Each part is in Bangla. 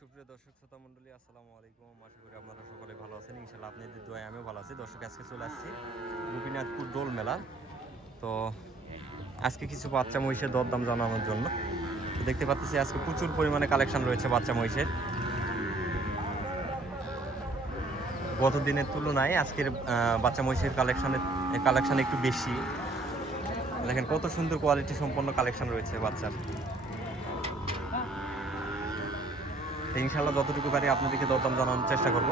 সুপ্রিয় দর্শক শ্রোতা মণ্ডলী, আসসালামু আলাইকুম। আশা করি আপনারা সকলে ভালো আছেন। ইনশাআল্লাহ আপনাদের দোয়ায় আমিও ভালো আছি। দর্শক, আজকে চলে আসছি গোপীনাথপুর দোল মেলা। তো আজকে কিছু বাচ্চা মহিষের দরদাম জানানোর জন্য দেখতে পাচ্ছি আজকে প্রচুর পরিমাণে কালেকশন রয়েছে বাচ্চা মহিষের। গত দিনের তুলনায় আজকের বাচ্চা মহিষের কালেকশন একটু বেশি। দেখেন কত সুন্দর কোয়ালিটি সম্পন্ন কালেকশন রয়েছে বাচ্চার। ইনশাআল্লাহ যতটুকু পারি আপনাদেরকে দরদাম জানানোর চেষ্টা করব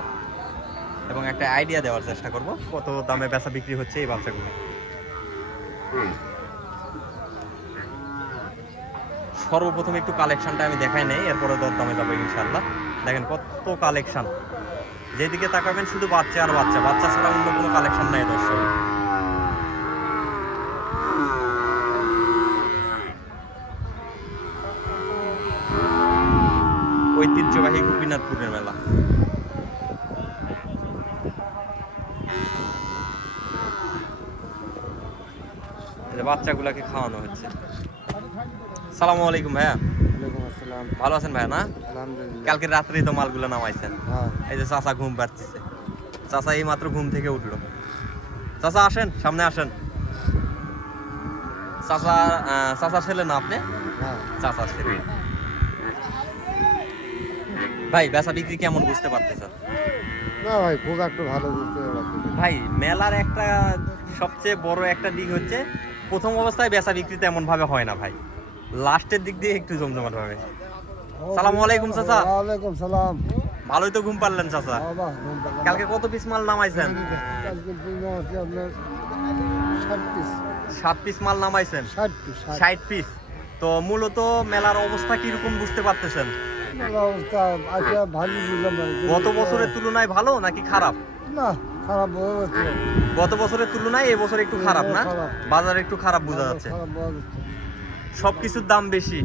এবং একটা আইডিয়া দেওয়ার চেষ্টা করব কত দামে বেচা বিক্রি হচ্ছে এই বাচ্চাগুলো। সর্বপ্রথম একটু কালেকশনটা আমি দেখাই নেই, এরপরে দরদামে যাবো ইনশাআল্লাহ। দেখেন কত কালেকশন, যেদিকে তাকাবেন শুধু বাচ্চা আর বাচ্চা, বাচ্চা ছাড়া অন্য কোনো কালেকশন নাই দর্শক। ঐতিহ্যবাহী গোপীনাথপুরের মেলা। বাচ্চাগুলাকে খাওয়ানো হচ্ছে। সালামু আলাইকুম ভাইয়া। ভালো আছেন ভাইয়া? না, কালকে রাত্রেই তো মালগুলো নামাইছেন। এই যে চাচা ঘুম পাচ্ছে, চাচা এই মাত্র ঘুম থেকে উঠলো। চাচা আসেন, সামনে আসেন। চাচা ছেলে না আপনি? চাচা ছেলে। ভাই বেচা বিক্রি কেমন বুঝতে পারতেছেন? না ভাই, খুব একটা ভালো বুঝতে পারছি ভাই। মেলার একটা সবচেয়ে বড় একটা দিক হচ্ছে প্রথম অবস্থায় বেচা বিক্রি তেমন ভাবে হয় না ভাই, লাস্টের দিক দিয়ে একটু জমজমাট হবে। সালামু আলাইকুম চাচা। ওয়ালাইকুম সালাম। ভালোই তো ঘুম পারলেন চাচা। কালকে কত পিস মাল নামাইছেন? কালকে আপনার 60 পিস। 7 পিস মাল নামাইছেন? 60 পিস। তো মূলত মেলার অবস্থা কিরকম বুঝতে পারতেছেন? অবস্থা আচ্ছা ভালো বুঝলাম। গত বছরের তুলনায় ভালো নাকি খারাপ? না, খারাপ হচ্ছে। গত বছরের তুলনায় এই বছর একটু খারাপ না? বাজার একটু খারাপ বোঝা যাচ্ছে। সবকিছুর দাম বেশি,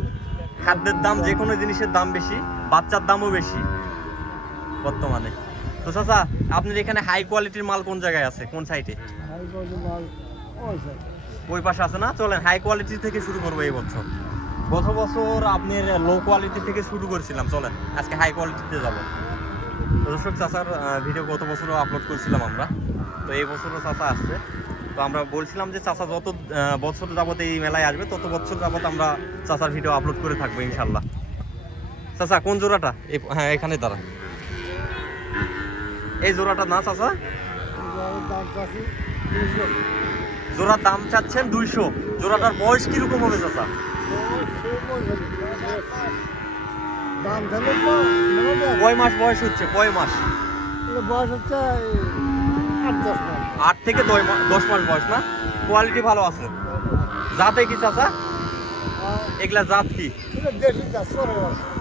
খাদ্যের দাম, যে কোনো জিনিসের দাম বেশি, বাচ্চার দামও বেশি বর্তমানে। তো চাচা, আপনার এখানে হাই কোয়ালিটির মাল কোন জায়গায় আছে, কোন সাইটে? ওই পাশে আছে না? চলেন হাই কোয়ালিটি থেকে শুরু করবো এই বছর। গত বছর আপনার লো কোয়ালিটি থেকে শুরু করেছিলাম, চলেন আজকে হাই কোয়ালিটিতে যাবো। দর্শক, চাচার ভিডিও গত বছরও আপলোড করেছিলাম আমরা, তো এই বছরও চাচা আসছে। তো আমরা বলছিলাম যে চাচা যত বছর যাবত এই মেলায় আসবে তত বছর যাবত আমরা চাচার ভিডিও আপলোড করে থাকবো ইনশাল্লাহ। চাচা কোন জোড়াটা? হ্যাঁ, এখানে দাঁড়া। এই জোড়াটা না চাচা? জোড়ার দাম চাচ্ছেন 200। জোড়াটার বয়স কিরকম হবে চাচা? কয় মাস বয়স হচ্ছে? কয় মাস বয়স হচ্ছে? 8 থেকে 10 মাস বয়স না? কোয়ালিটি ভালো আছে। জাতে কি চাচা? এগুলা জাত কি?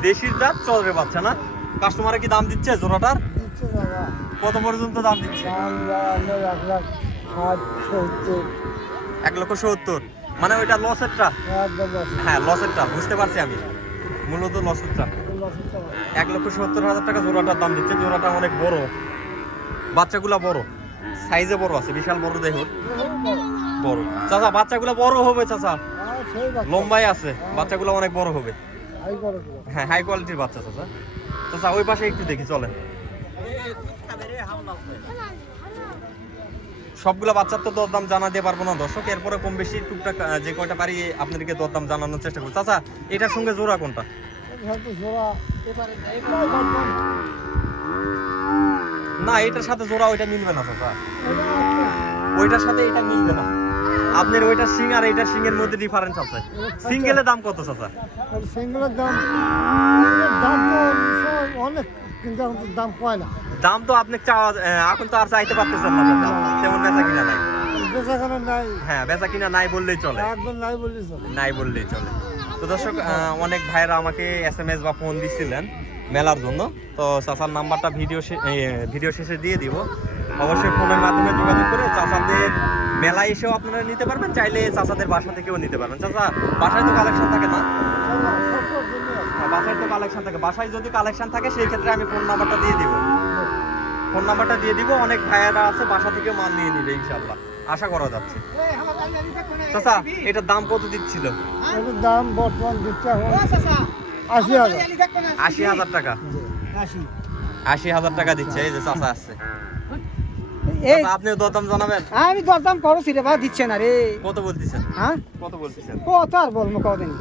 দেশির জাত, চলবে বাচ্চা না? কাস্টমারে কি দাম দিচ্ছে জোড়াটার? কত পর্যন্ত দাম দিচ্ছে? 1,70,000। মানে ওইটা লসেরটা? হ্যাঁ, লসেরটা বুঝতে পারছি আমি, মূলত লসেরটা। 1,70,000 টাকা জোড়াটার দাম দিচ্ছে। জোড়াটা অনেক বড়, বাচ্চাগুলা বড়, সাইজে বড় আছে, বিশাল বড় দেহ, বড়। চাচা বাচ্চাগুলা বড় হবে চাচা, লম্বাই আছে, বাচ্চাগুলো অনেক বড় হবে। হ্যাঁ, হাই কোয়ালিটির বাচ্চা চাচা। চাচা ওই পাশে একটু দেখি, চলেন। সবগুলো বাচ্চার তো দরদাম জানা দিয়ে পারবো না দর্শক, এরপরে কম বেশি টুকটাক যে কয়টা পারি আপনাদেরকে দরদাম জানানোর চেষ্টা করবো। চাচা এটার সঙ্গে জোড়া কোনটা? না, এটার সাথে জোড়া ওইটা মিলবে না চাচা, ওইটার সাথে এটা মিলবে না। আপনার ওইটার সিং আর এইটার সিং এর মধ্যে ডিফারেন্স আছে। সিঙ্গেলের দাম কত চাচা? সিঙ্গেলের দাম অনেক, কিন্তু দাম কয় না। দাম তো আপনি এখন তো আর চাইতে পারতেছেন না চাচা, তেমন বেচা কিনা নাই। বেচাকেনা নাই? হ্যাঁ, বেচা কিনা নাই বললেই চলে, একদম নাই বললেই চলে, নাই বললেই চলে। তো দর্শক, অনেক ভাইরা আমাকে SMS বা ফোন দিচ্ছিলেন মেলার জন্য, তো চাচার নাম্বারটা ভিডিও শেষে দিয়ে দিব। অবশ্যই ফোনের মাধ্যমে যোগাযোগ করে চাচাদের মেলায় এসেও আপনারা নিতে পারবেন, চাইলে চাচাদের বাসা থেকেও নিতে পারবেন। চাচা বাসায় তো কালেকশন থাকে না? বাসায় তো কালেকশন থাকে, বাসায় যদি কালেকশন থাকে সেই ক্ষেত্রে আমি ফোন নাম্বারটা দিয়ে দিব। ফোন নাম্বারটা দিয়ে দিব, অনেক ভাইয়ারা আছে বাসা থেকে মাল নিয়ে নিবে ইনশাআল্লাহ, আশা করা যাচ্ছে। চাচা এটার দাম কত দিচ্ছিল? এটার দাম বর্তমান দিচ্ছে 80,000 টাকা। 80,000 টাকা দিচ্ছে। এই যে চাচা আসছে, এই চাচা, আপনিও দরদাম জানাবেন। আমি দরদাম করছি রে ভাই, দিচ্ছে না রে। কত বলতেছেন? হ্যাঁ কত বলতেছেন? কত আর বলবো কদিন,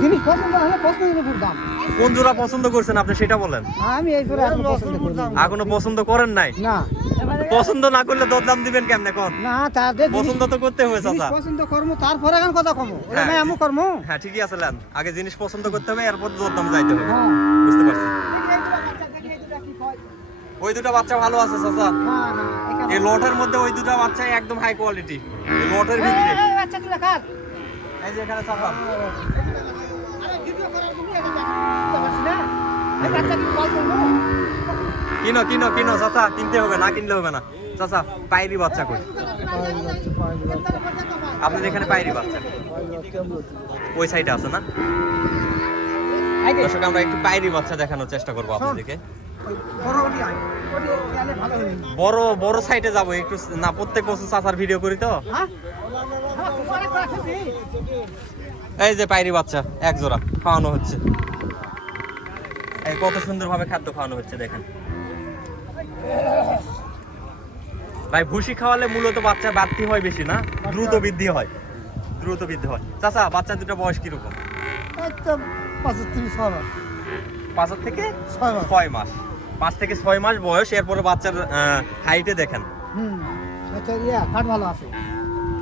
জিনিস পছন্দ হলে পছন্দের উপর দাম। কোন জোড়া পছন্দ করছেন আপনি সেটা বলেন। আমি এই করে এখনো পছন্দ করি না। এখনো পছন্দ করেন নাই? না পছন্দ না করলে দরদাম দিবেন কেমনে কোন? না, তাদের পছন্দ তো করতে হবে জিনিস চাচা। পছন্দ করবো, তারপরে এখন কথা কমো। হ্যাঁ। ভাই আমি করবো। হ্যাঁ ঠিকই আছে, লেন আগে জিনিস পছন্দ করতে হবে, এরপর দরদাম যাইতে হবে। হ্যাঁ। বুঝতে পারছি। ওই দুটো বাচ্চা ভালো আছে চাচা। হ্যাঁ, হ্যাঁ, এখানে- এই লটের মধ্যে ওই দুটো বাচ্চা একদম হাই কোয়ালিটি। এই লটের ভিতরে এই বাচ্চা দুটো কার? এই যে এখানে চাচা, আরে ভিডিও করার জন্য এটা দেখ। বুঝতে পারছি না? এই বাচ্চা কি কল করবো? কিনো কিনো কিনো চাচা, কিনতে হবে, না কিনলে হবে না চাচা। পাইরি বাচ্চা কই? আপনাদের এখানে পাইরি বাচ্চা ওই সাইডে আছে না? এই যে, দর্শক আমরা একটু পাইরি বাচ্চা দেখানোর চেষ্টা করবো আপনাদেরকে। ওই বড় ওলি আয়। ওলি গেলে ভালো হবে। বড় বড় সাইডে যাবো একটু, না প্রত্যেক বছর চাচার ভিডিও করি তো। হ্যাঁ? হ্যাঁ, তোমার একটা আছে কি? এই যে পাইরি বাচ্চা এক জোড়া খাওয়ানো হচ্ছে। এই কত সুন্দরভাবে খাদ্য খাওয়ানো হচ্ছে দেখেন ভাই। ভুসি খাওয়ালে মূলত বাচ্চা বাড়তি হয় বেশি না, দ্রুত বৃদ্ধি হয়, দ্রুত বৃদ্ধি হয়। চাচা বাচ্চা দুটো বয়স কিরকম? একটা 35 হবে 5 থেকে 6 মাস 6 মাস, 5 থেকে 6 মাস বয়স। এরপরে বাচ্চার হাইটে দেখেন, আচ্ছা ইয়া কাঠ ভালো আছে।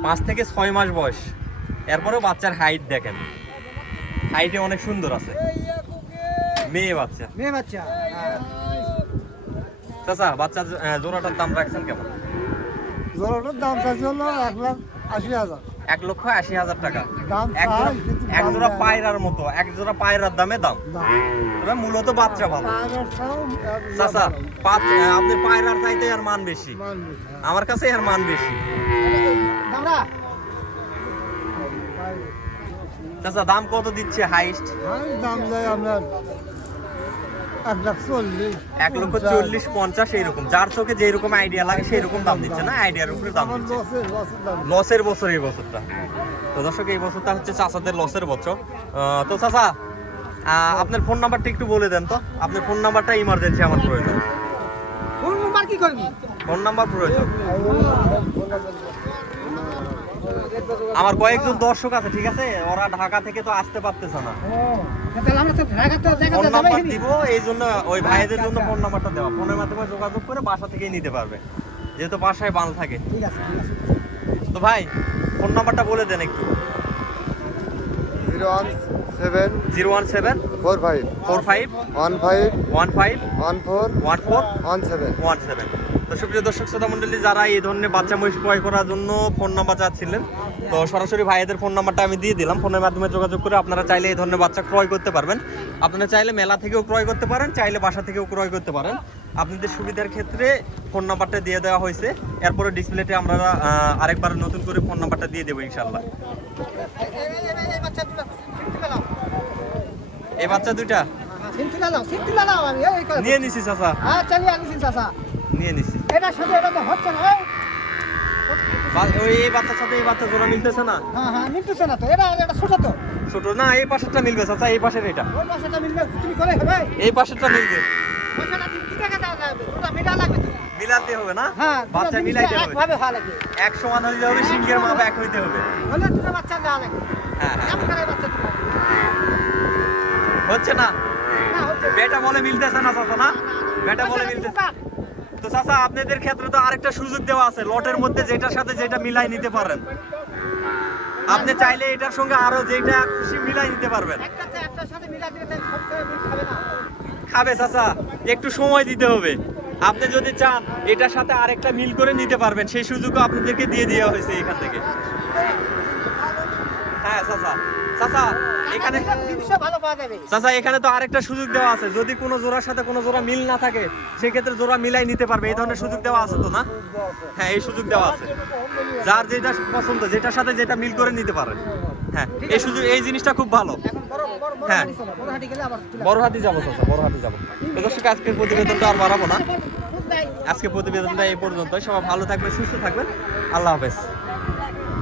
5 থেকে 6 মাস বয়স, এরপরে বাচ্চার হাইট দেখেন, হাইটে অনেক সুন্দর আছে। মেয়ে বাচ্চা। মেয়ে বাচ্চা। হ্যাঁ। চাচা বাচ্চা জোড়াটার দাম রাখছেন কেমন? জোড়াটার দাম চাইছে হলো 1,80,000 1,80,000 টাকা। দাম এক জোড়া- চাই, কিন্তু এক দাম জোড়া নাই। পায়রার মতো, এক জোড়া পায়রার দামে দাম। তবে মূলত বাচ্চা ভালো। চাচা আপনি পায়রার চাইতে আর মান বেশি, আমার কাছে আর মান বেশি। দামরা চাচা দাম কত দিচ্ছে হাইস্ট? দাম যায় আপনার 1,40,000 1,40,50 এইরকম, যার চোখে যেরকম আইডিয়া লাগে সেই রকম দাম দিচ্ছে না, আইডিয়ার উপরে দাম দিচ্ছে। লসের বছর এই বছরটা। তো দর্শক এই বছরটা হচ্ছে চাচাদের লসের বছর। তো চাচা আপনার ফোন নাম্বারটা একটু বলে দেন তো। আপনার ফোন নাম্বারটা ইমার্জেন্সি আমার প্রয়োজন। ফোন নাম্বার কি করবি? ফোন নাম্বার প্রয়োজন। আমার কয়েকজন দর্শক আছে, ঠিক আছে, ওরা ঢাকা থেকে তো আসতে পারতেছে না। তাহলে আমরা তো ঢাকা তো ফোন দেখাতে যাবে নাম্বার হিনি। দিব, এই জন্য ওই ভাইদের জন্য ফোন নাম্বারটা দেওয়া। ফোনের মাধ্যমে যোগাযোগ করে বাসা থেকেই নিতে পারবে, যেহেতু বাসায় বাল থাকে। ঠিক আছে, ঠিক আছে। তো ভাই ফোন নাম্বারটা বলে দেন একটু। 017 017 45 45 15 15 14 14 17 17। তো সুপ্রিয় দর্শক শ্রোতা মণ্ডলী, যারা এই ধরনের বাচ্চা মহিষ ক্রয় করার জন্য ফোন নাম্বার চাচ্ছিলেন, তো সরাসরি ভাইদের ফোন নাম্বারটা আমি দিয়ে দিলাম। ফোনের মাধ্যমে যোগাযোগ করে আপনারা চাইলে এই ধরনের বাচ্চা ক্রয় করতে পারবেন। আপনারা চাইলে মেলা থেকেও ক্রয় করতে পারেন, চাইলে বাসা থেকেও ক্রয় করতে পারেন। আপনাদের সুবিধার ক্ষেত্রে ফোন নাম্বারটা দিয়ে দেওয়া হয়েছে। এরপরে ডিসপ্লেতে আমরা আরেকবার নতুন করে ফোন নাম্বারটা দিয়ে দেবো ইনশাল্লাহ। এই বাচ্চা দুটো সিমটি লাও। এই বাচ্চা দুইটা সিমটি লাও আমি এই করে। নিয়ে নিছি চাচা, হ্যাঁ চালিয়ে আনিস চাচা। নিয়ে নিছি। এটার সাথে এটা তো হচ্ছে না। ওই এই বাচ্চার সাথে এই বাচ্চা জোড়া মিলতেছে না। হ্যাঁ হ্যাঁ মিলতেছে না তো, এটা এটা ছোট তো। ছোট না, এই পাশেরটা মিলবে চাচা, এই পাশের এটা, ওই বাসাটা মিলবে তুমি করে হবে। এই পাশেরটা মিলবে। বাসাটা তুমি কি টাকা দাও লাগবে? ওটা মিলা লাগবে তো। মিলাতে হবে না, হ্যাঁ বাচ্চা মিলাইতে হবে। একভাবে ভালো লাগবে। এক সমান হইতে হবে, সিংহের মাপ এক হইতে হবে। হলে দুটো বাচ্চা দেওয়া লাগবে। হ্যাঁ হ্যাঁ, কেমন করে বাচ্চা দিবা? হচ্ছে না, না হচ্ছে বেটা বলে মিলতেছে না চাচা, না বেটা বলে মিলতেছে। তো চাচা আপনাদের ক্ষেত্রে তো আরেকটা সুযোগ দেওয়া আছে, লটের মধ্যে যেটার সাথে যেটা মিলাই নিতে পারেন। আপনি চাইলে এটার সঙ্গে আরো যেটা খুশি মিলাই নিতে পারবেন। একটার সাথে মিলা দিলে তাই সব করে মিল খাবে না। খাবে চাচা, একটু সময় দিতে হবে। আপনি যদি চান এটার সাথে আরেকটা মিল করে নিতে পারবেন, সেই সুযোগও আপনাদেরকে দিয়ে দেওয়া হয়েছে এখান থেকে। হ্যাঁ চাচা, চাচা এখানে জিনিসও ভালো পাওয়া যাবে। চাচা এখানে তো আরেকটা সুযোগ দেওয়া আছে, যদি কোনো জোড়ার সাথে কোনো জোড়া মিল না থাকে সেক্ষেত্রে জোড়া মিলাই নিতে পারবে, এই ধরনের সুযোগ দেওয়া আছে তো না? হ্যাঁ এই সুযোগ দেওয়া আছে, যার যেটা পছন্দ যেটার সাথে যেটা মিল করে নিতে পারেন। হ্যাঁ এই সুযোগ, এই জিনিসটা খুব ভালো। এখন বড় বড় বড় হ্যাঁ। হাঁটি চলো, বড় হাঁটি গেলে আবার চলে বড় হাতি যাবো চাচা, বড় হাতি যাবো। তো দর্শক আজকের প্রতিবেদনটা আর বাড়াবো না, আসবে। আজকে প্রতিবেদনটা এই পর্যন্ত। সবাই ভালো থাকবেন, সুস্থ থাকবেন, আল্লাহ হাফেজ।